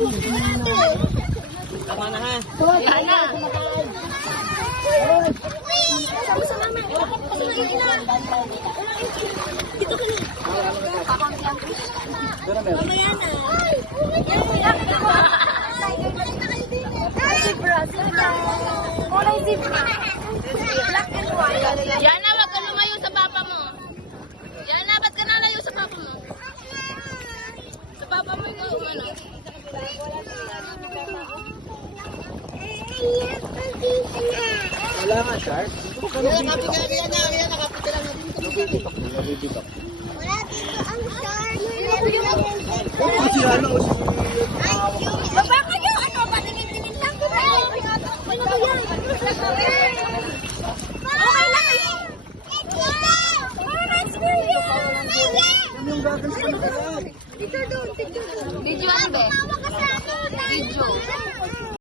Tama na ha. Wala na. Yana, wag ka lumayo sa papa mo. Yana, ba't ka nalayo sa papa mo? Sa papa mo ikaw, ano? Wala nga, Shark. Huwag ka nabibitok. Nabibitok. Si ano? Baba kayo! Ano ba? Tingin-tingin lang ko na. Okay lang kayo. Yung gagawin sa mga Video ano ba? Video.